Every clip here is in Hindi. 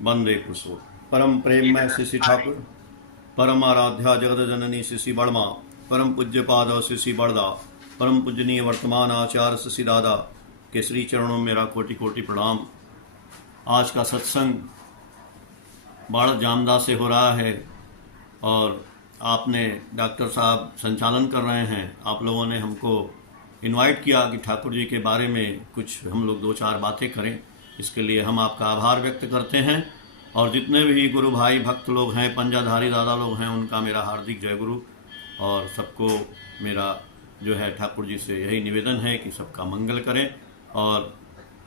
वंदे कुसुम परम प्रेम में शिशि ठाकुर, परम आराध्या जगत जननी शिशि बड़मा, परम पूज्य पाद शिशि बड़दा, परम पूजनीय वर्तमान आचार्य शिशि दादा के श्री चरणों में मेरा कोटि कोटि प्रणाम। आज का सत्संग बाड़ जामदा से हो रहा है और आपने डॉक्टर साहब संचालन कर रहे हैं। आप लोगों ने हमको इनवाइट किया कि ठाकुर जी के बारे में कुछ हम लोग दो चार बातें करें। इसके लिए हम आपका आभार व्यक्त करते हैं और जितने भी गुरु भाई भक्त लोग हैं, पंजाधारी दादा लोग हैं, उनका मेरा हार्दिक जय गुरु। और सबको मेरा जो है ठाकुर जी से यही निवेदन है कि सबका मंगल करें। और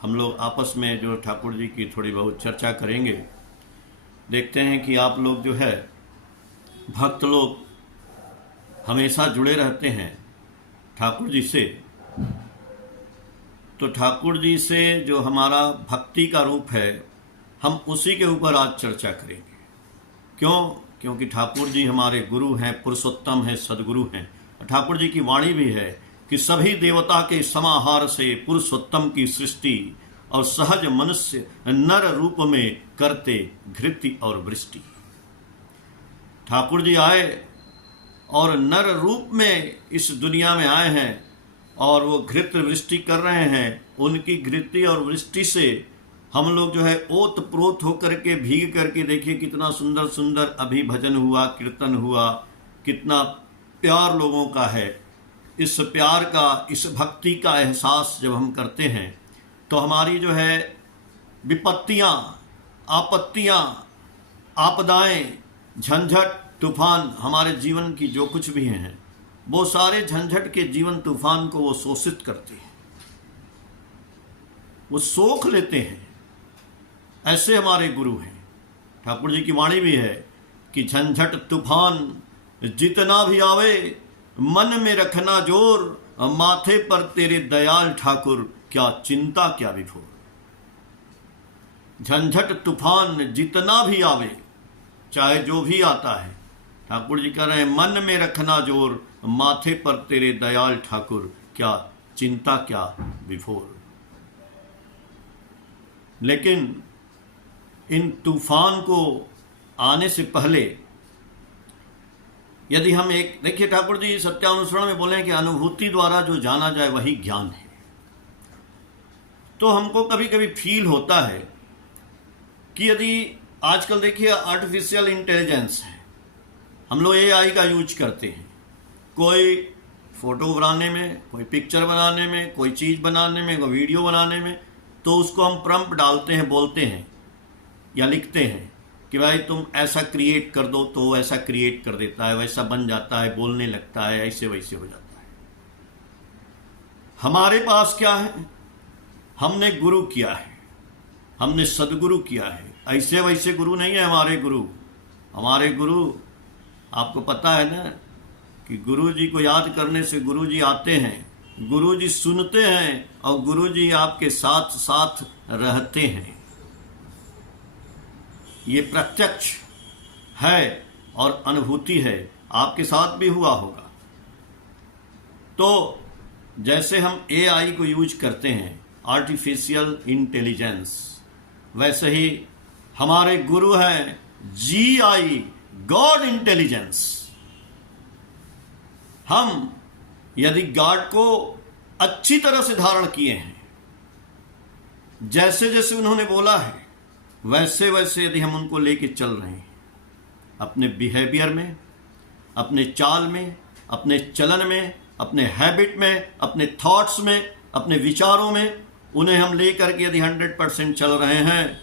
हम लोग आपस में जो ठाकुर जी की थोड़ी बहुत चर्चा करेंगे। देखते हैं कि आप लोग जो है भक्त लोग हमेशा जुड़े रहते हैं ठाकुर जी से, तो ठाकुर जी से जो हमारा भक्ति का रूप है हम उसी के ऊपर आज चर्चा करेंगे। क्यों? क्योंकि ठाकुर जी हमारे गुरु हैं, पुरुषोत्तम हैं, सदगुरु हैं। ठाकुर जी की वाणी भी है कि सभी देवता के समाहार से पुरुषोत्तम की सृष्टि और सहज मनुष्य नर रूप में करते घृति और वृष्टि। ठाकुर जी आए और नर रूप में इस दुनिया में आए हैं और वो घृत वृष्टि कर रहे हैं। उनकी घृति और वृष्टि से हम लोग जो है ओत प्रोत होकर के भीग करके देखिए कितना सुंदर सुंदर अभी भजन हुआ, कीर्तन हुआ, कितना प्यार लोगों का है। इस प्यार का, इस भक्ति का एहसास जब हम करते हैं तो हमारी जो है विपत्तियां, आपत्तियां, आपदाएं, झंझट, तूफान, हमारे जीवन की जो कुछ भी हैं वो सारे झंझट के जीवन तूफान को वो शोषित करते हैं, वो सोख लेते हैं। ऐसे हमारे गुरु हैं। ठाकुर जी की वाणी भी है कि झंझट तूफान जितना भी आवे मन में रखना जोर, माथे पर तेरे दयाल ठाकुर क्या चिंता क्या विभोर। झंझट तूफान जितना भी आवे, चाहे जो भी आता है, ठाकुर जी कह रहे हैं मन में रखना जोर, माथे पर तेरे दयाल ठाकुर क्या चिंता क्या विभोर। लेकिन इन तूफान को आने से पहले यदि हम एक देखिए, ठाकुर जी सत्यानुसरण में बोले हैं कि अनुभूति द्वारा जो जाना जाए वही ज्ञान है। तो हमको कभी कभी फील होता है कि यदि आजकल देखिए आर्टिफिशियल इंटेलिजेंस है, हम लोग एआई का यूज करते हैं, कोई फोटो बनाने में, कोई पिक्चर बनाने में, कोई चीज़ बनाने में, कोई वीडियो बनाने में, तो उसको हम प्रॉम्प्ट डालते हैं, बोलते हैं या लिखते हैं कि भाई तुम ऐसा क्रिएट कर दो, तो ऐसा क्रिएट कर देता है, वैसा बन जाता है, बोलने लगता है, ऐसे वैसे हो जाता है। हमारे पास क्या है? हमने गुरु किया है, हमने सदगुरु किया है। ऐसे वैसे गुरु नहीं है हमारे गुरु। हमारे गुरु, आपको पता है ना कि गुरु जी को याद करने से गुरु जी आते हैं, गुरु जी सुनते हैं और गुरु जी आपके साथ साथ रहते हैं। ये प्रत्यक्ष है और अनुभूति है, आपके साथ भी हुआ होगा। तो जैसे हम एआई को यूज करते हैं, आर्टिफिशियल इंटेलिजेंस, वैसे ही हमारे गुरु हैं जीआई, गॉड इंटेलिजेंस। हम यदि गॉड को अच्छी तरह से धारण किए हैं, जैसे जैसे उन्होंने बोला है वैसे वैसे यदि हम उनको लेके चल रहे हैं, अपने बिहेवियर में, अपने चाल में, अपने चलन में, अपने हैबिट में, अपने थॉट्स में, अपने विचारों में, उन्हें हम लेकर के यदि 100% चल रहे हैं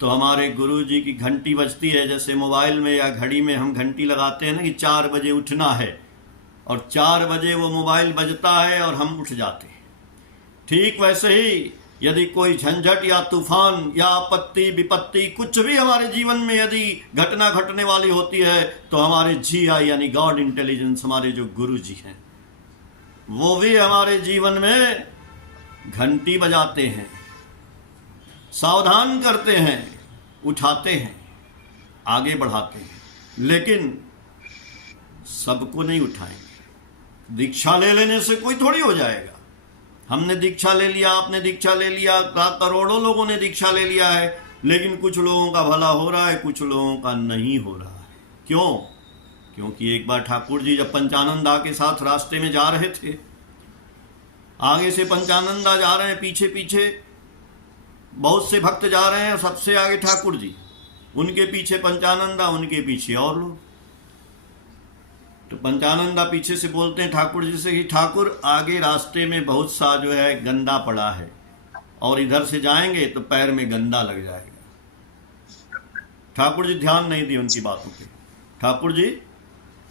तो हमारे गुरु जी की घंटी बजती है। जैसे मोबाइल में या घड़ी में हम घंटी लगाते हैं ना कि 4 बजे उठना है, और 4 बजे वो मोबाइल बजता है और हम उठ जाते हैं। ठीक वैसे ही यदि कोई झंझट या तूफान या आपत्ति विपत्ति कुछ भी हमारे जीवन में यदि घटना घटने वाली होती है तो हमारे जीआई यानी गॉड इंटेलिजेंस, हमारे जो गुरु जी हैं, वो भी हमारे जीवन में घंटी बजाते हैं, सावधान करते हैं, उठाते हैं, आगे बढ़ाते हैं। लेकिन सबको नहीं उठाएंगे। दीक्षा ले लेने से कोई थोड़ी हो जाएगा। हमने दीक्षा ले लिया, आपने दीक्षा ले लिया, करोड़ों लोगों ने दीक्षा ले लिया है, लेकिन कुछ लोगों का भला हो रहा है, कुछ लोगों का नहीं हो रहा है। क्यों? क्योंकि एक बार ठाकुर जी जब पंचानंदा के साथ रास्ते में जा रहे थे, आगे से पंचानंदा जा रहे हैं, पीछे पीछे बहुत से भक्त जा रहे हैं, सबसे आगे ठाकुर जी, उनके पीछे पंचानंदा, उनके पीछे और लोग। तो पंचानंदा पीछे से बोलते हैं ठाकुर जी से कि ठाकुर आगे रास्ते में बहुत सा जो है गंदा पड़ा है, और इधर से जाएंगे तो पैर में गंदा लग जाएगा। ठाकुर जी ध्यान नहीं दिए उनकी बातों पे, ठाकुर जी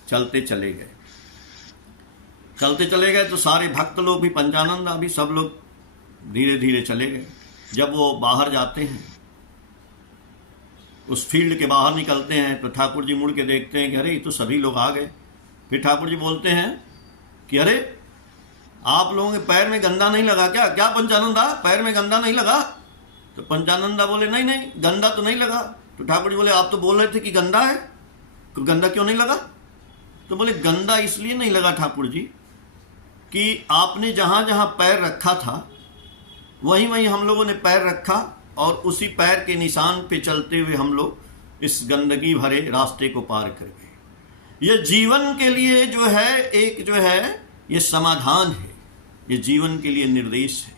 चलते चले गए। चलते चले गए तो सारे भक्त लोग भी, पंचानंदा भी, सब लोग धीरे धीरे चले गए। जब वो बाहर जाते हैं, उस फील्ड के बाहर निकलते हैं, तो ठाकुर जी मुड़ के देखते हैं कि अरे ये तो सभी लोग आ गए। फिर ठाकुर जी बोलते हैं कि अरे आप लोगों के पैर में गंदा नहीं लगा क्या? क्या पंचानंदा, पैर में गंदा नहीं लगा? तो पंचानंदा बोले नहीं नहीं, गंदा तो नहीं लगा। तो ठाकुर जी बोले आप तो बोल रहे थे कि गंदा है, तो गंदा क्यों नहीं लगा? तो बोले गंदा इसलिए नहीं लगा ठाकुर जी कि आपने जहाँ जहाँ पैर रखा था वहीं वहीं हम लोगों ने पैर रखा, और उसी पैर के निशान पे चलते हुए हम लोग इस गंदगी भरे रास्ते को पार कर गए। ये जीवन के लिए जो है एक जो है ये समाधान है, ये जीवन के लिए निर्देश है।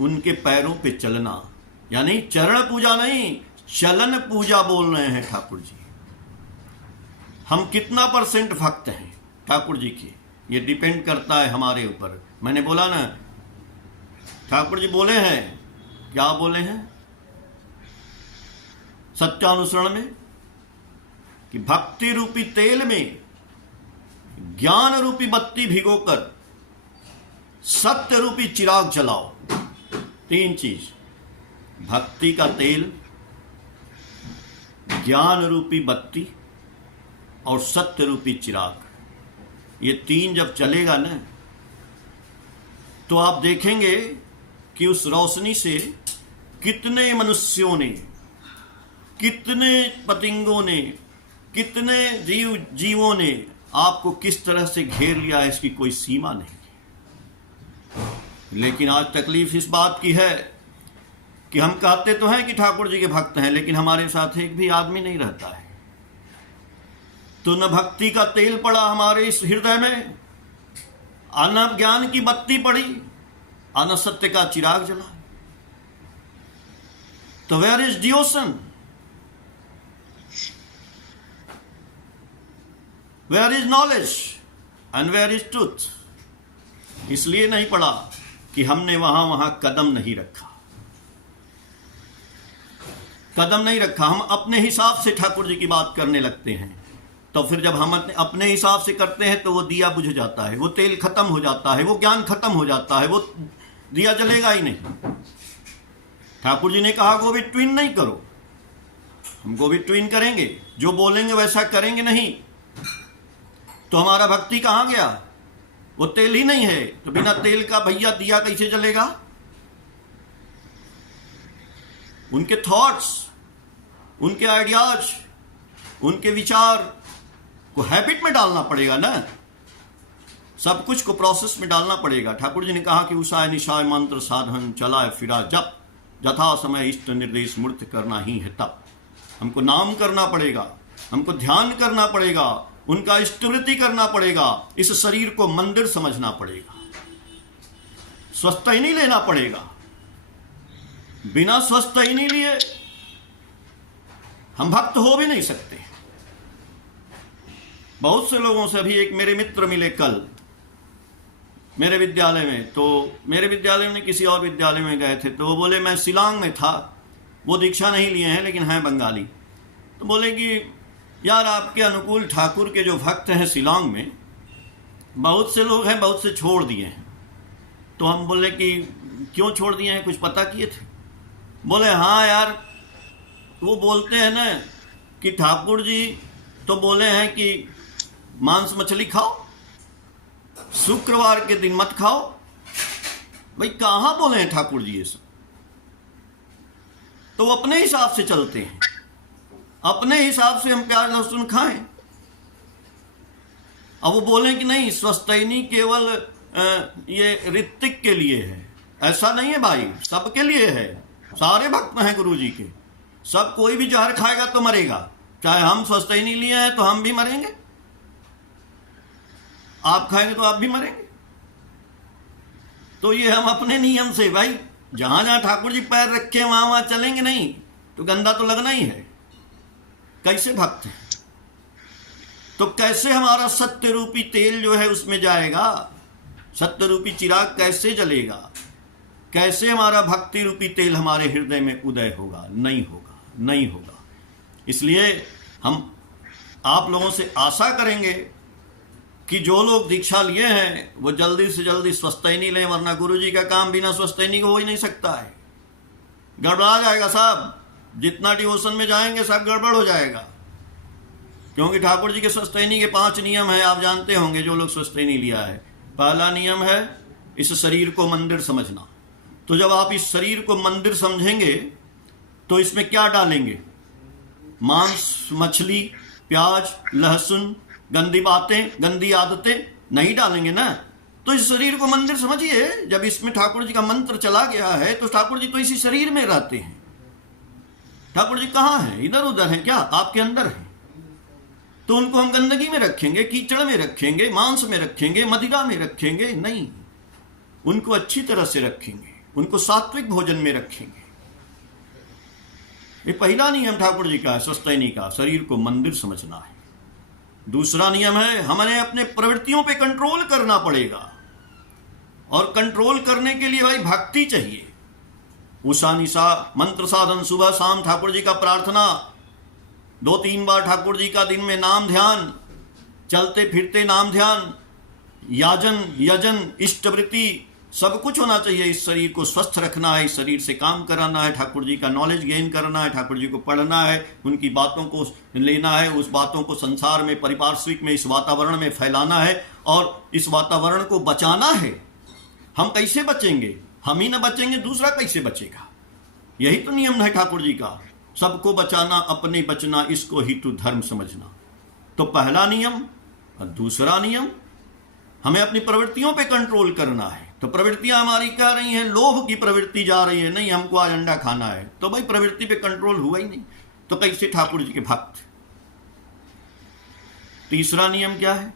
उनके पैरों पे चलना, यानी चरण पूजा नहीं, चलन पूजा बोल रहे हैं ठाकुर जी। हम कितना % भक्त हैं ठाकुर जी के, ये डिपेंड करता है हमारे ऊपर। मैंने बोला ना, ठाकुर जी बोले हैं, क्या बोले हैं सत्यानुसरण में, कि भक्ति रूपी तेल में ज्ञान रूपी बत्ती भिगोकर सत्य रूपी चिराग जलाओ। 3 चीज, भक्ति का तेल, ज्ञान रूपी बत्ती और सत्य रूपी चिराग। ये 3 जब चलेगा ना, तो आप देखेंगे कि उस रोशनी से कितने मनुष्यों ने, कितने पतंगों ने, कितने जीवों ने आपको किस तरह से घेर लिया है, इसकी कोई सीमा नहीं। लेकिन आज तकलीफ इस बात की है कि हम कहते तो हैं कि ठाकुर जी के भक्त हैं, लेकिन हमारे साथ एक भी आदमी नहीं रहता है। तो न भक्ति का तेल पड़ा हमारे इस हृदय में, न ज्ञान की बत्ती पड़ी, न सत्य का चिराग जला। तो where is devotion, where is knowledge and where is truth? इसलिए नहीं पड़ा कि हमने वहां कदम नहीं रखा, कदम नहीं रखा। हम अपने हिसाब से ठाकुर जी की बात करने लगते हैं, तो फिर जब हम अपने हिसाब से करते हैं तो वो दिया बुझ जाता है, वो तेल खत्म हो जाता है, वो ज्ञान खत्म हो जाता है, वो दिया जलेगा ही नहीं। ठाकुर जी ने कहा गोविंद ट्विन नहीं करो, हम गोविंद ट्विन करेंगे, जो बोलेंगे वैसा करेंगे नहीं, तो हमारा भक्ति कहां गया? वो तेल ही नहीं है, तो बिना तेल का भैया दिया कैसे जलेगा? उनके थॉट्स, उनके आइडियाज, उनके विचार को हैबिट में डालना पड़ेगा ना, सब कुछ को प्रोसेस में डालना पड़ेगा। ठाकुर जी ने कहा कि उषाय निशाय मंत्र साधन चलाए फिरा जप, यथा समय इष्ट निर्देश मूर्त करना ही है तप। हमको नाम करना पड़ेगा, हमको ध्यान करना पड़ेगा, उनका स्मृति करना पड़ेगा, इस शरीर को मंदिर समझना पड़ेगा, स्वस्थ ही नहीं लेना पड़ेगा। बिना स्वस्थ ही नहीं लिए हम भक्त हो भी नहीं सकते। बहुत से लोगों से, अभी एक मेरे मित्र मिले कल मेरे विद्यालय में, तो मेरे विद्यालय में किसी और विद्यालय में गए थे, तो वो बोले मैं शिलांग में था, वो दीक्षा नहीं लिए हैं लेकिन हैं बंगाली। तो बोले कि यार आपके अनुकूल ठाकुर के जो भक्त हैं शिलांग में बहुत से लोग हैं, बहुत से छोड़ दिए हैं। तो हम बोले कि क्यों छोड़ दिए हैं, कुछ पता किए थे? बोले हाँ यार, वो बोलते हैं ना कि ठाकुर जी तो बोले हैं कि मांस मछली खाओ, शुक्रवार के दिन मत खाओ। भाई कहाँ बोले हैं ठाकुर जी ये सब? तो वो अपने हिसाब से चलते हैं, अपने हिसाब से हम प्याज लहसुन खाएं। अब वो बोले कि नहीं स्वस्थैनी केवल ये ऋतिक के लिए है, ऐसा नहीं है भाई, सबके लिए है। सारे भक्त हैं गुरु जी के, सब कोई भी जहर खाएगा तो मरेगा, चाहे हम स्वस्थ ही नहीं लिए हैं तो हम भी मरेंगे, आप खाएंगे तो आप भी मरेंगे। तो ये हम अपने नियम से भाई, जहां जहां ठाकुर जी पैर रखे वहां वहां चलेंगे नहीं तो गंदा तो लगना ही है। कैसे भक्त हैं तो कैसे हमारा सत्य रूपी तेल जो है उसमें जाएगा, सत्य रूपी चिराग कैसे जलेगा, कैसे हमारा भक्ति रूपी तेल हमारे हृदय में उदय होगा? नहीं होगा, नहीं होगा। इसलिए हम आप लोगों से आशा करेंगे कि जो लोग दीक्षा लिए हैं वो जल्दी से जल्दी स्वस्थैनी लें, वरना गुरु जी का काम बिना स्वस्थैनी को हो ही नहीं सकता है। गड़बड़ा जाएगा साहब, जितना डिवोशन में जाएंगे सब गड़बड़ हो जाएगा। क्योंकि ठाकुर जी के स्वस्थैनी के 5 नियम हैं, आप जानते होंगे जो लोग स्वस्थैनी लिया है। पहला नियम है इस शरीर को मंदिर समझना। तो जब आप इस शरीर को मंदिर समझेंगे तो इसमें क्या डालेंगे? मांस, मछली, प्याज, लहसुन, गंदी बातें, गंदी आदतें नहीं डालेंगे ना। तो इस शरीर को मंदिर समझिए। जब इसमें ठाकुर जी का मंत्र चला गया है तो ठाकुर जी तो इसी शरीर में रहते हैं। ठाकुर जी कहाँ हैं? इधर उधर हैं क्या? आपके अंदर हैं। तो उनको हम गंदगी में रखेंगे, कीचड़ में रखेंगे, मांस में रखेंगे, मदिरा में रखेंगे? नहीं, उनको अच्छी तरह से रखेंगे, उनको सात्विक भोजन में रखेंगे। ये पहला नियम ठाकुर जी का है, स्वस्थैनी का, शरीर को मंदिर समझना है। दूसरा नियम है हमें अपने प्रवृत्तियों पे कंट्रोल करना पड़ेगा, और कंट्रोल करने के लिए भाई भक्ति चाहिए। उषा निशा मंत्र साधन, सुबह शाम ठाकुर जी का प्रार्थना, 2-3 बार ठाकुर जी का दिन में नाम ध्यान, चलते फिरते नाम ध्यान, याजन यजन इष्टवृत्ति, सब कुछ होना चाहिए। इस शरीर को स्वस्थ रखना है, इस शरीर से काम कराना है, ठाकुर जी का नॉलेज गेन करना है, ठाकुर जी को पढ़ना है, उनकी बातों को लेना है, उस बातों को संसार में, पारिपार्श्विक में, इस वातावरण में फैलाना है, और इस वातावरण को बचाना है। हम कैसे बचेंगे? हम ही न बचेंगे, दूसरा कैसे बचेगा? यही तो नियम है ठाकुर जी का, सबको बचाना, अपने बचना, इसको ही तो धर्म समझना। तो पहला नियम। और दूसरा नियम, हमें अपनी प्रवृत्तियों पे कंट्रोल करना है। तो प्रवृत्तियां हमारी कह रही हैं, लोभ की प्रवृत्ति जा रही है, नहीं हमको आज अंडा खाना है, तो भाई प्रवृत्ति पे कंट्रोल हुआ ही नहीं, तो कैसे ठाकुर जी के भक्त? तीसरा नियम क्या है?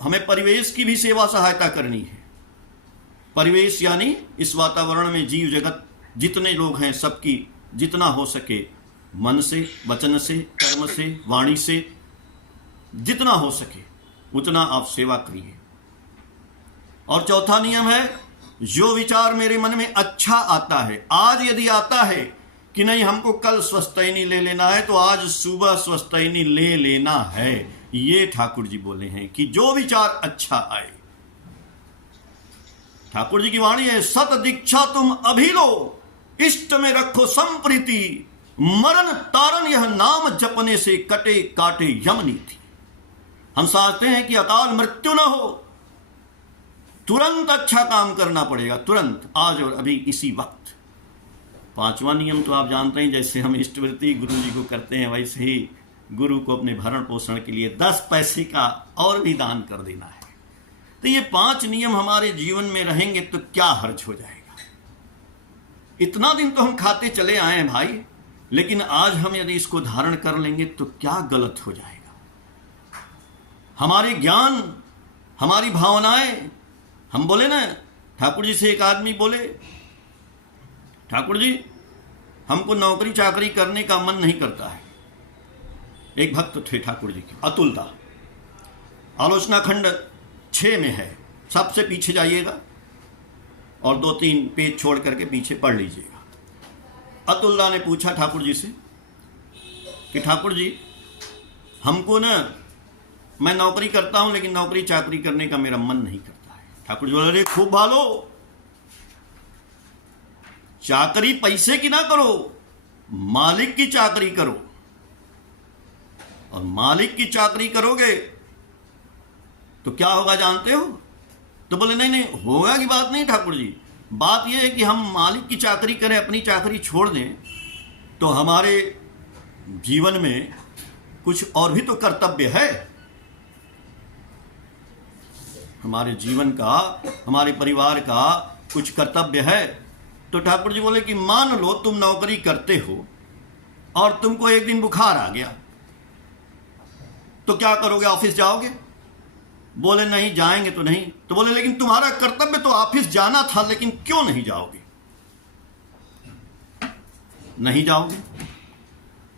हमें परिवेश की भी सेवा सहायता करनी है। परिवेश यानी इस वातावरण में जीव जगत जितने लोग हैं सबकी जितना हो सके मन से, वचन से, कर्म से, वाणी से, जितना हो सके उतना आप सेवा करिए। और चौथा नियम है, जो विचार मेरे मन में अच्छा आता है, आज यदि आता है कि नहीं हमको कल स्वस्थैनी ले लेना है, तो आज सुबह स्वस्थैनी ले लेना है। ये ठाकुर जी बोले हैं कि जो विचार अच्छा आए। ठाकुर जी की वाणी है, सत दीक्षा तुम अभी लो, इष्ट में रखो संप्रीति, मरण तारण यह नाम जपने से कटे काटे यमनी थी। हम चाहते हैं कि अकाल मृत्यु न हो, तुरंत अच्छा काम करना पड़ेगा, तुरंत, आज और अभी, इसी वक्त। 5वां नियम तो आप जानते हैं, जैसे हम इष्टवृत्ति गुरु जी को करते हैं वैसे ही गुरु को अपने भरण पोषण के लिए 10 पैसे का और भी दान कर देना है। तो ये 5 नियम हमारे जीवन में रहेंगे तो क्या हर्ज हो जाएगा? इतना दिन तो हम खाते चले आए हैं भाई, लेकिन आज हम यदि इसको धारण कर लेंगे तो क्या गलत हो जाएगा? हमारे ज्ञान, हमारी भावनाएं, हम बोले ना, ठाकुर जी से एक आदमी बोले, ठाकुर जी हमको नौकरी चाकरी करने का मन नहीं करता है। एक भक्त थे ठाकुर जी के, अतुलदा, आलोचना खंड 6 में है, सबसे पीछे जाइएगा और 2-3 पेज छोड़ करके पीछे पढ़ लीजिएगा। अतुलदा ने पूछा ठाकुर जी से कि ठाकुर जी हमको ना, मैं नौकरी करता हूं लेकिन नौकरी चाकरी करने का मेरा मन नहीं करता है। ठाकुर जी बोले, अरे खूब भालो, चाकरी पैसे की ना करो, मालिक की चाकरी करो, और मालिक की चाकरी करोगे तो क्या होगा जानते हो? तो बोले नहीं नहीं, होगा की बात नहीं ठाकुर जी, बात यह है कि हम मालिक की चाकरी करें, अपनी चाकरी छोड़ दें, तो हमारे जीवन में कुछ और भी तो कर्तव्य है। हमारे जीवन का, हमारे परिवार का कुछ कर्तव्य है। तो ठाकुर जी बोले कि मान लो तुम नौकरी करते हो और तुमको एक दिन बुखार आ गया, तो क्या करोगे? ऑफिस जाओगे? बोले नहीं, जाएंगे तो नहीं। तो बोले लेकिन तुम्हारा कर्तव्य तो ऑफिस जाना था, लेकिन क्यों नहीं जाओगे? नहीं जाओगे।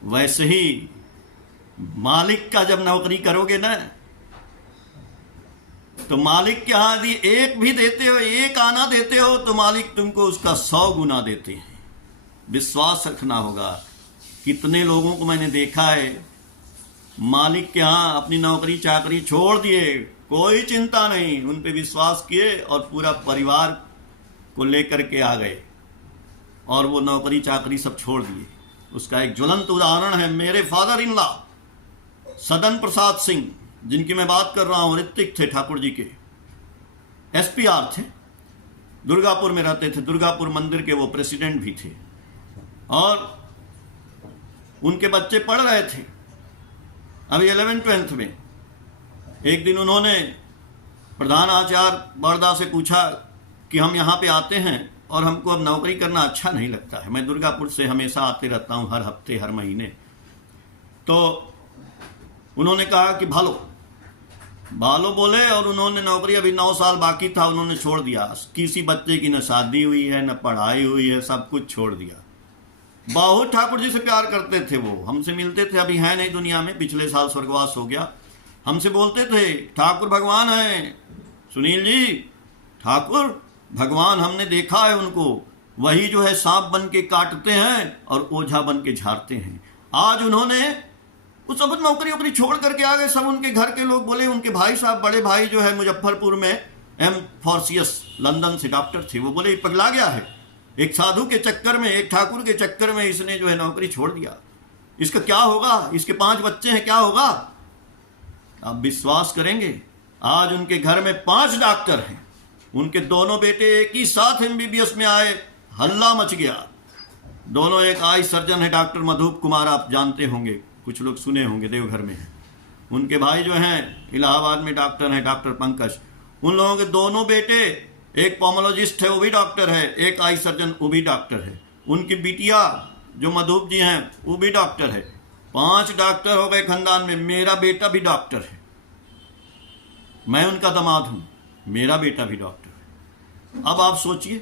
वैसे ही मालिक का जब नौकरी करोगे ना, तो मालिक के यहां यदि एक भी देते हो, एक आना देते हो, तो मालिक तुमको उसका 100 गुना देते हैं। विश्वास रखना होगा। कितने लोगों को मैंने देखा है, मालिक के यहां अपनी नौकरी चाकरी छोड़ दिए, कोई चिंता नहीं, उन पे विश्वास किए और पूरा परिवार को लेकर के आ गए और वो नौकरी चाकरी सब छोड़ दिए। उसका एक ज्वलंत उदाहरण है मेरे फादर इन लॉ सदन प्रसाद सिंह, जिनकी मैं बात कर रहा हूं। ऋतिक थे ठाकुर जी के, एसपीआर थे, दुर्गापुर में रहते थे, दुर्गापुर मंदिर के वो प्रेसिडेंट भी थे। और उनके बच्चे पढ़ रहे थे अभी 11th-12th में। एक दिन उन्होंने प्रधान आचार्य बड़दा से पूछा कि हम यहाँ पे आते हैं और हमको अब नौकरी करना अच्छा नहीं लगता है। मैं दुर्गापुर से हमेशा आते रहता हूँ, हर हफ्ते हर महीने। तो उन्होंने कहा कि भालो बोले, और उन्होंने नौकरी, अभी 9 साल बाकी था, उन्होंने छोड़ दिया। किसी बच्चे की न शादी हुई है न पढ़ाई हुई है, सब कुछ छोड़ दिया। बहुत ठाकुर जी से प्यार करते थे, वो हमसे मिलते थे, अभी है नहीं दुनिया में, पिछले साल स्वर्गवास हो गया। हमसे बोलते थे ठाकुर भगवान है सुनील जी, ठाकुर भगवान हमने देखा है उनको, वही जो है सांप बन के काटते हैं और ओझा बन के झाड़ते हैं। आज उन्होंने उस सब नौकरी वोकरी छोड़ करके आ गए। सब उनके घर के लोग बोले, उनके भाई साहब, बड़े भाई जो है मुजफ्फरपुर में M4CS लंदन से डॉक्टर थे, वो बोले पगला गया है, एक साधु के चक्कर में, एक ठाकुर के चक्कर में इसने जो है नौकरी छोड़ दिया, इसका क्या होगा? इसके 5 बच्चे हैं, क्या होगा? आप विश्वास करेंगे, आज उनके घर में 5 डॉक्टर हैं। उनके दोनों बेटे एक ही साथ MBBS में आए, हल्ला मच गया। दोनों, एक आई सर्जन है डॉक्टर मधुप कुमार, आप जानते होंगे, कुछ लोग सुने होंगे, देवघर में है। उनके भाई जो हैं इलाहाबाद में डॉक्टर हैं, डॉक्टर पंकज। उन लोगों के दोनों बेटे, एक पोमोलॉजिस्ट है वो भी डॉक्टर है, एक आई सर्जन वो भी डॉक्टर है। उनकी बिटिया जो मधुप जी हैं वो भी डॉक्टर है। 5 डॉक्टर हो गए खानदान में। मेरा बेटा भी डॉक्टर है, मैं उनका दामाद हूं, मेरा बेटा भी डॉक्टर है। अब आप सोचिए,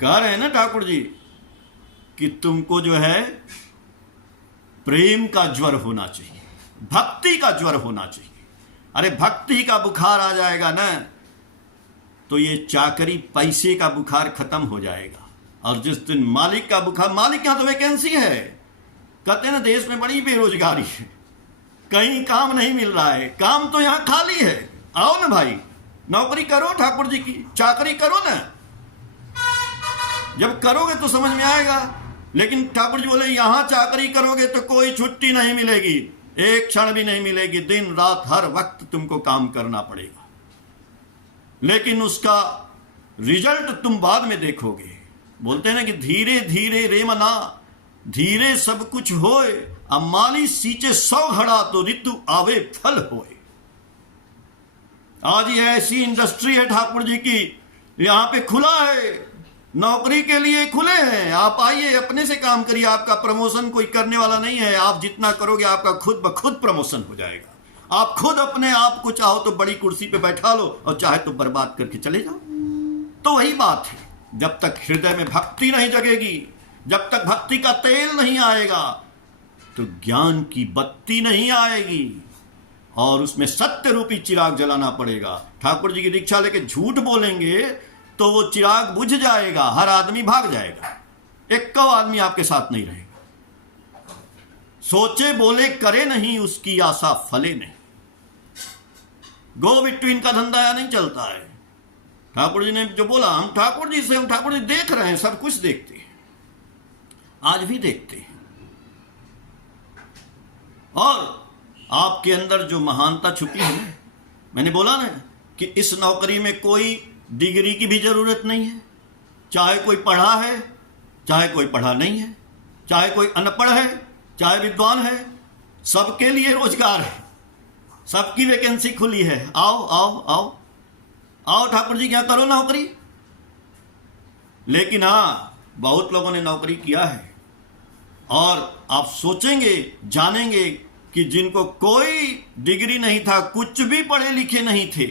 कह रहे हैं ना ठाकुर जी कि तुमको जो है प्रेम का ज्वर होना चाहिए, भक्ति का ज्वर होना चाहिए। अरे भक्ति का बुखार आ जाएगा ना, तो ये चाकरी पैसे का बुखार खत्म हो जाएगा। और जिस दिन मालिक का बुखार, मालिक यहां तो वैकेंसी है, कहते हैं ना देश में बड़ी बेरोजगारी है, कहीं काम नहीं मिल रहा है, काम तो यहां खाली है। आओ ना भाई, नौकरी करो ठाकुर जी की, चाकरी करो ना, जब करोगे तो समझ में आएगा। लेकिन ठाकुर जी बोले यहां चाकरी करोगे तो कोई छुट्टी नहीं मिलेगी, एक क्षण भी नहीं मिलेगी, दिन रात हर वक्त तुमको काम करना पड़ेगा, लेकिन उसका रिजल्ट तुम बाद में देखोगे। बोलते हैं ना कि धीरे धीरे रे मना, धीरे सब कुछ होए, अब माली सींचे 100 घड़ा तो ऋतु आवे फल होए। आज ये ऐसी इंडस्ट्री है ठाकुर जी की, यहां पे खुला है, नौकरी के लिए खुले हैं, आप आइए, अपने से काम करिए, आपका प्रमोशन कोई करने वाला नहीं है। आप जितना करोगे आपका खुद ब खुद प्रमोशन हो जाएगा। आप खुद अपने आप को चाहो तो बड़ी कुर्सी पे बैठा लो और चाहे तो बर्बाद करके चले जाओ। तो वही बात है, जब तक हृदय में भक्ति नहीं जगेगी, जब तक भक्ति का तेल नहीं आएगा, तो ज्ञान की बत्ती नहीं आएगी और उसमें सत्य रूपी चिराग जलाना पड़ेगा। ठाकुर जी की दीक्षा लेके झूठ बोलेंगे तो वो चिराग बुझ जाएगा, हर आदमी भाग जाएगा, एक आदमी आपके साथ नहीं रहेगा। सोचे बोले करे नहीं, उसकी आशा फले नहीं। गो बिटवीन का धंधा या नहीं चलता है। ठाकुर जी ने जो बोला, हम ठाकुर जी से, हम ठाकुर जी देख रहे हैं, सब कुछ देखते हैं, आज भी देखते हैं। और आपके अंदर जो महानता छुपी है, मैंने बोला ना कि इस नौकरी में कोई डिग्री की भी जरूरत नहीं है, चाहे कोई पढ़ा है चाहे कोई पढ़ा नहीं है, चाहे कोई अनपढ़ है चाहे विद्वान है, सबके लिए रोजगार है। सबकी वैकेंसी खुली है, आओ आओ आओ आओ ठाकुर जी क्या करो नौकरी। लेकिन हाँ, बहुत लोगों ने नौकरी किया है और आप सोचेंगे जानेंगे कि जिनको कोई डिग्री नहीं था, कुछ भी पढ़े लिखे नहीं थे,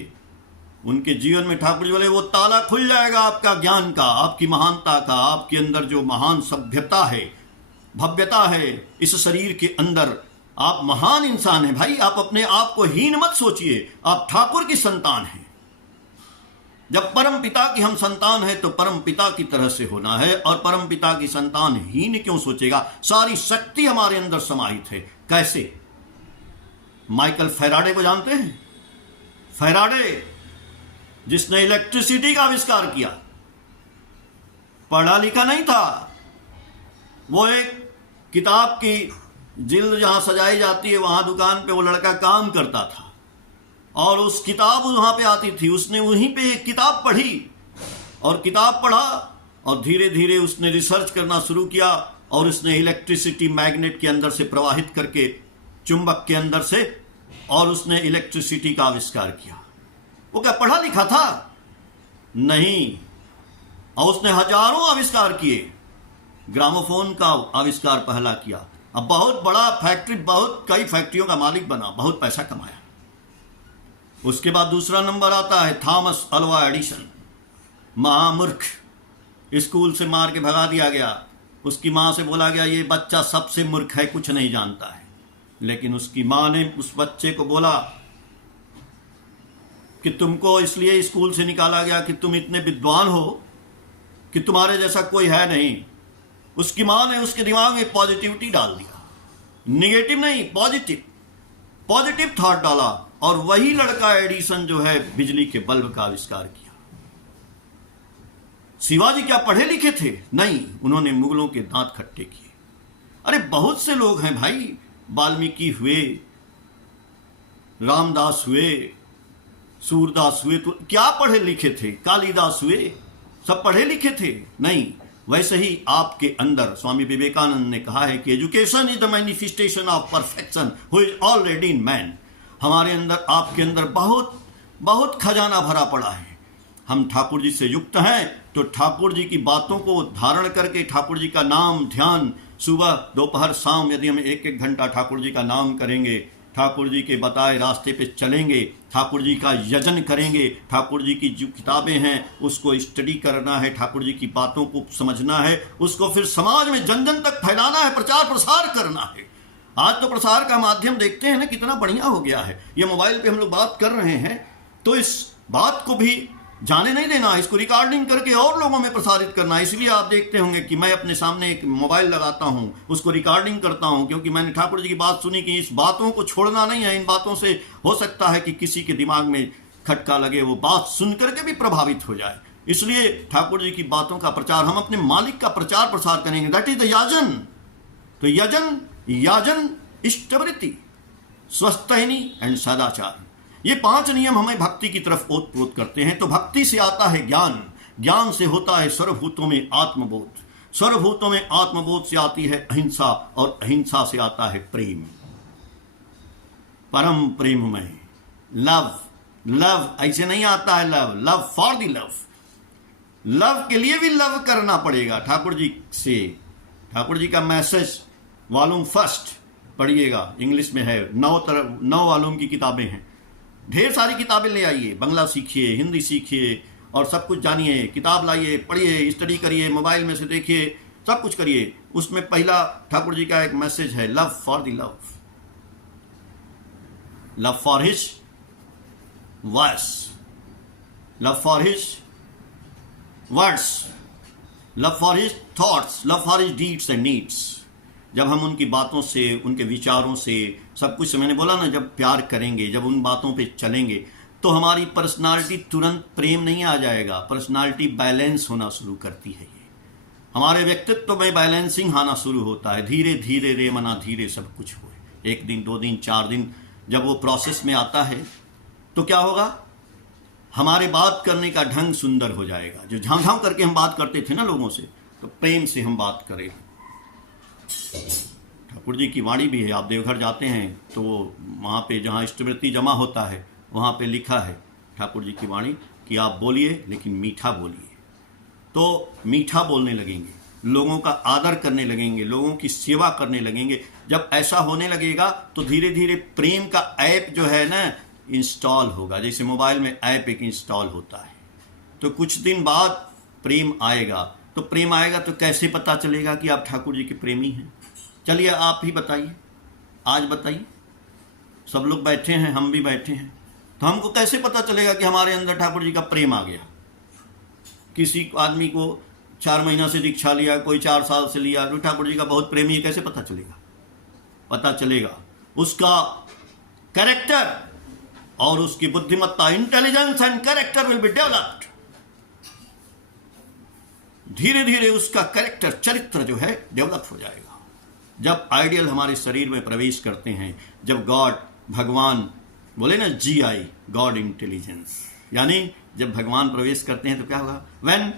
उनके जीवन में ठाकुर जी बोले वो ताला खुल जाएगा आपका ज्ञान का, आपकी महानता का, आपके अंदर जो महान सभ्यता है, भव्यता है इस शरीर के अंदर, आप महान इंसान हैं भाई। आप अपने आप को हीन मत सोचिए, आप ठाकुर की संतान हैं। जब परम पिता की हम संतान हैं तो परम पिता की तरह से होना है, और परम पिता की संतान हीन क्यों सोचेगा। सारी शक्ति हमारे अंदर समाहित है। कैसे? माइकल फैराडे को जानते हैं? फैराडे जिसने इलेक्ट्रिसिटी का आविष्कार किया, पढ़ा लिखा नहीं था। वो एक किताब की जिल्द जहां सजाई जाती है वहां दुकान पे वो लड़का काम करता था, और उस किताब वहां पे आती थी। उसने वहीं पे एक किताब पढ़ी और किताब पढ़ा, और धीरे धीरे उसने रिसर्च करना शुरू किया, और उसने इलेक्ट्रिसिटी मैग्नेट के अंदर से प्रवाहित करके चुंबक के अंदर से, और उसने इलेक्ट्रिसिटी का आविष्कार किया। वो क्या पढ़ा लिखा था? नहीं। और उसने हजारों आविष्कार किए। ग्रामोफोन का आविष्कार पहला किया। अब बहुत बड़ा फैक्ट्री, बहुत कई फैक्ट्रियों का मालिक बना, बहुत पैसा कमाया। उसके बाद दूसरा नंबर आता है थॉमस अल्वा एडिसन, महामूर्ख, स्कूल से मार के भगा दिया गया। उसकी मां से बोला गया ये बच्चा सबसे मूर्ख है, कुछ नहीं जानता है। लेकिन उसकी मां ने उस बच्चे को बोला कि तुमको इसलिए स्कूल से निकाला गया कि तुम इतने विद्वान हो कि तुम्हारे जैसा कोई है नहीं। उसकी मां ने उसके दिमाग में पॉजिटिविटी डाल दिया, निगेटिव नहीं, पॉजिटिव थॉट डाला, और वही लड़का एडिसन जो है बिजली के बल्ब का आविष्कार किया। शिवाजी क्या पढ़े लिखे थे? नहीं, उन्होंने मुगलों के दांत खट्टे किए। अरे बहुत से लोग हैं भाई, वाल्मीकि हुए, रामदास हुए, सूरदास हुए, तो क्या पढ़े लिखे थे? कालिदास हुए, सब पढ़े लिखे थे? नहीं। वैसे ही आपके अंदर स्वामी विवेकानंद ने कहा है कि education is the manifestation of perfection who is already in man. हमारे अंदर, आपके अंदर बहुत बहुत खजाना भरा पड़ा है। हम ठाकुर जी से युक्त हैं तो ठाकुर जी की बातों को धारण करके ठाकुर जी का नाम ध्यान सुबह दोपहर शाम, यदि हम एक एक घंटा ठाकुर जी का नाम करेंगे, ठाकुर जी के बताए रास्ते पे चलेंगे, ठाकुर जी का यजन करेंगे, ठाकुर जी की जो किताबें हैं उसको स्टडी करना है, ठाकुर जी की बातों को समझना है, उसको फिर समाज में जन जन तक फैलाना है, प्रचार प्रसार करना है। आज तो प्रसार का माध्यम देखते हैं ना कितना बढ़िया हो गया है। ये मोबाइल पे हम लोग बात कर रहे हैं तो इस बात को भी जाने नहीं देना, इसको रिकॉर्डिंग करके और लोगों में प्रसारित करना। इसलिए आप देखते होंगे कि मैं अपने सामने एक मोबाइल लगाता हूं, उसको रिकॉर्डिंग करता हूं, क्योंकि मैंने ठाकुर जी की बात सुनी कि इस बातों को छोड़ना नहीं है। इन बातों से हो सकता है कि किसी के दिमाग में खटका लगे, वो बात सुन करके भी प्रभावित हो जाए। इसलिए ठाकुर जी की बातों का प्रचार, हम अपने मालिक का प्रचार प्रसार करेंगे, दैट इज द याजन। तो याजन इष्टवृत्ति, स्वस्थैनी एंड सदाचार, ये 5 नियम हमें भक्ति की तरफ ओतप्रोत करते हैं। तो भक्ति से आता है ज्ञान, ज्ञान से होता है सर्वभूतों में आत्मबोध, सर्वभूतों में आत्मबोध से आती है अहिंसा, और अहिंसा से आता है प्रेम, परम प्रेममय लव। लव ऐसे नहीं आता है love, love for the love, love के लिए भी लव करना पड़ेगा ठाकुर जी से। ठाकुर जी का मैसेज वॉल्यूम फर्स्ट पढ़िएगा, इंग्लिश में है, 9 वॉल्यूम की किताबें हैं। ढेर सारी किताबें ले आइए, बंगला सीखिए, हिंदी सीखिए, और सब कुछ जानिए। किताब लाइए, पढ़िए, स्टडी करिए, मोबाइल में से देखिए, सब कुछ करिए। उसमें पहला ठाकुर जी का एक मैसेज है, love for the love, love for his words, love for his words, love for his thoughts, love for his deeds and needs. जब हम उनकी बातों से, उनके विचारों से, सब कुछ से, मैंने बोला ना, जब प्यार करेंगे, जब उन बातों पे चलेंगे, तो हमारी पर्सनालिटी तुरंत प्रेम नहीं आ जाएगा, पर्सनालिटी बैलेंस होना शुरू करती है। ये हमारे व्यक्तित्व में बैलेंसिंग आना शुरू होता है। धीरे धीरे रे मना धीरे सब कुछ हुए। 1 दिन 2 दिन 4 दिन जब वो प्रोसेस में आता है तो क्या होगा, हमारे बात करने का ढंग सुंदर हो जाएगा। जो झाम झाम करके हम बात करते थे ना लोगों से, तो प्रेम से हम बात करें। ठाकुर जी की वाणी भी है। आप देवघर जाते हैं तो वहाँ पे जहाँ स्मृति जमा होता है वहाँ पे लिखा है ठाकुर जी की वाणी कि आप बोलिए लेकिन मीठा बोलिए। तो मीठा बोलने लगेंगे, लोगों का आदर करने लगेंगे, लोगों की सेवा करने लगेंगे। जब ऐसा होने लगेगा तो धीरे धीरे प्रेम का ऐप जो है ना इंस्टॉल होगा। जैसे मोबाइल में ऐप एक इंस्टॉल होता है तो कुछ दिन बाद प्रेम आएगा। तो प्रेम आएगा तो कैसे पता चलेगा कि आप ठाकुर जी के प्रेमी हैं? चलिए आप ही बताइए, आज बताइए। सब लोग बैठे हैं, हम भी बैठे हैं, तो हमको कैसे पता चलेगा कि हमारे अंदर ठाकुर जी का प्रेम आ गया? किसी आदमी को 4 महीना से दीक्षा लिया, कोई 4 साल से लिया, तो ठाकुर जी का बहुत प्रेमी है, कैसे पता चलेगा? पता चलेगा उसका कैरेक्टर और उसकी बुद्धिमत्ता, intelligence and character will be developed. धीरे धीरे उसका कैरेक्टर, चरित्र जो है डेवलप हो जाएगा। जब आइडियल हमारे शरीर में प्रवेश करते हैं, जब गॉड, भगवान बोले ना GI, गॉड इंटेलिजेंस, यानी जब भगवान प्रवेश करते हैं तो क्या होगा? व्हेन,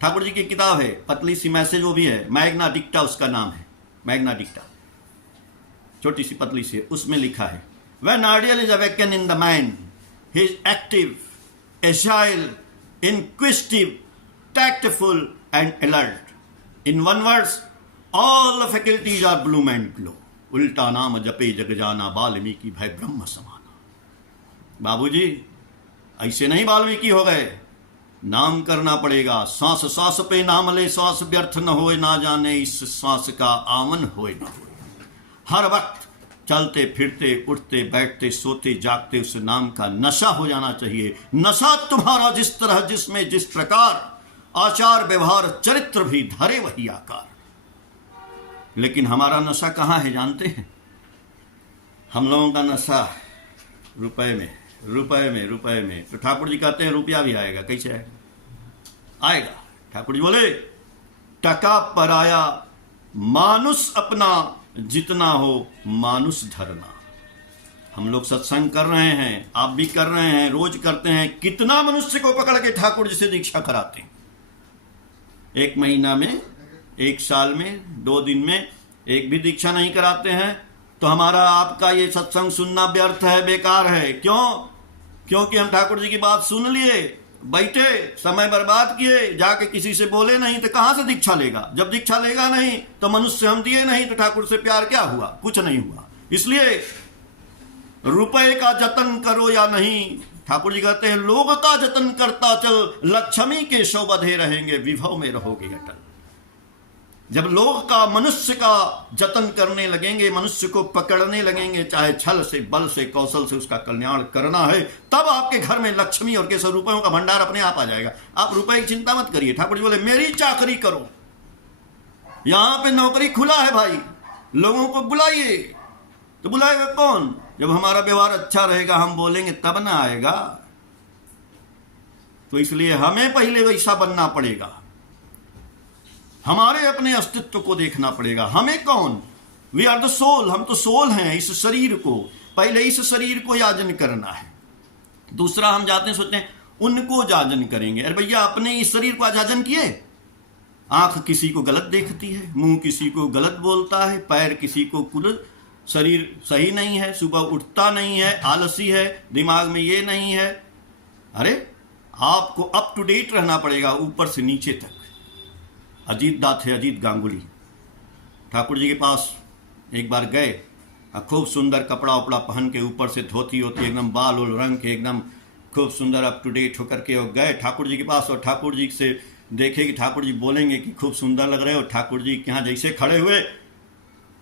ठाकुर जी की किताब है, पतली सी मैसेज वो भी है, मैग्ना डिक्टा उसका नाम है, मैग्ना डिक्टा, छोटी सी पतली सी, उसमें लिखा है when ideal is awaken in the mind he is active, agile, inquisitive, tactful and alert. In one words, all the faculties are bloom and glow. उल्टा नाम जपे जग जाना, वाल्मीकि भय ब्रह्म समाना। बाबूजी ऐसे नहीं वाल्मीकि हो गए, नाम करना पड़ेगा। सांस सांस पे नाम ले, सांस व्यर्थ न होए, ना जाने इस सांस का आमन होए न होए। हर वक्त चलते फिरते, उठते बैठते, सोते जागते उस नाम का नशा हो जाना चाहिए। नशा तुम्हारा जिस तरह, जिसमें जिस प्रकार आचार व्यवहार चरित्र भी धरे वही आकार। लेकिन हमारा नशा कहाँ है जानते हैं? हम लोगों का नशा रुपए में, रुपए में, रुपए में। तो ठाकुर जी कहते हैं रुपया भी आएगा। कैसे आएगा? आएगा। ठाकुर जी बोले टका पराया, मानुष अपना, जितना हो मानुष धरना। हम लोग सत्संग कर रहे हैं, आप भी कर रहे हैं, रोज करते हैं। कितना मनुष्य को पकड़ के ठाकुर जी से दीक्षा कराते हैं? 1 महीना में, 1 साल में, 2 दिन में एक भी दीक्षा नहीं कराते हैं तो हमारा आपका ये सत्संग सुनना व्यर्थ है, बेकार है। क्यों? क्योंकि हम ठाकुर जी की बात सुन लिए, बैठे, समय बर्बाद किए, जाके किसी से बोले नहीं तो कहां से दीक्षा लेगा? जब दीक्षा लेगा नहीं तो मनुष्य हम दिए नहीं तो ठाकुर से प्यार क्या हुआ? कुछ नहीं हुआ। इसलिए रुपए का जतन करो या नहीं, ठाकुर जी कहते हैं लोग का जतन करता चल, लक्ष्मी के शो बधे रहेंगे, विभव में रहोगे अटल। जब लोग का, मनुष्य का जतन करने लगेंगे, मनुष्य को पकड़ने लगेंगे, चाहे छल से, बल से, कौशल से उसका कल्याण करना है, तब आपके घर में लक्ष्मी और केसर रुपयों का भंडार अपने आप आ जाएगा। आप रुपए की चिंता मत करिए। ठाकुर जी बोले मेरी चाकरी करो, यहां पे नौकरी खुला है भाई, लोगों को बुलाइए। तो बुलाएगा कौन? जब हमारा व्यवहार अच्छा रहेगा, हम बोलेंगे तब ना आएगा। तो इसलिए हमें पहले वैसा बनना पड़ेगा, हमारे अपने अस्तित्व को देखना पड़ेगा। हमें कौन? वी आर द सोल, हम तो सोल हैं। इस शरीर को, पहले इस शरीर को याजन करना है। दूसरा हम जाते हैं, सोचते हैं उनको याजन करेंगे। अरे भैया अपने इस शरीर को याजन किए। आंख किसी को गलत देखती है, मुंह किसी को गलत बोलता है, पैर किसी को कुल, शरीर सही नहीं है, सुबह उठता नहीं है, आलसी है, दिमाग में ये नहीं है। अरे आपको अप टू डेट रहना पड़ेगा, ऊपर से नीचे तक। अजीत दास है, अजीत गांगुली, ठाकुर जी के पास एक बार गए, खूब सुंदर कपड़ा उपड़ा पहन के, ऊपर से धोती होती, एकदम बाल उल रंग के, एकदम खूब सुंदर अप टू डेट होकर के, और गए ठाकुर जी के पास। और ठाकुर जी से देखे कि ठाकुर जी बोलेंगे कि खूब सुंदर लग रहे हो। ठाकुर जी के यहाँ जैसे खड़े हुए,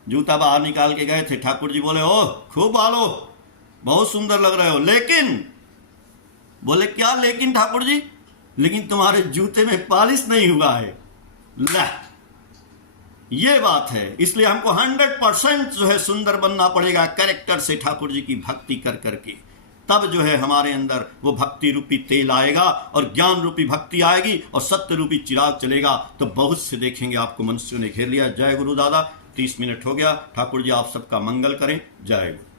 जूता बाहर निकाल के गए थे। ठाकुर जी बोले ओ खूब बालो, बहुत सुंदर लग रहे हो, लेकिन बोले क्या लेकिन ठाकुर जी? लेकिन तुम्हारे जूते में पॉलिश नहीं हुआ है। ला, ये बात है। इसलिए हमको 100% जो है सुंदर बनना पड़ेगा कैरेक्टर से, ठाकुर जी की भक्ति कर करके। तब जो है हमारे अंदर वो भक्ति रूपी तेल आएगा और ज्ञान रूपी भक्ति आएगी और सत्य रूपी चिराग चलेगा। तो बहुत से देखेंगे आपको मनुष्यों ने घेर लिया। जय गुरु दादा। 30 मिनट हो गया। ठाकुर जी आप सबका मंगल करें। जय गुरु।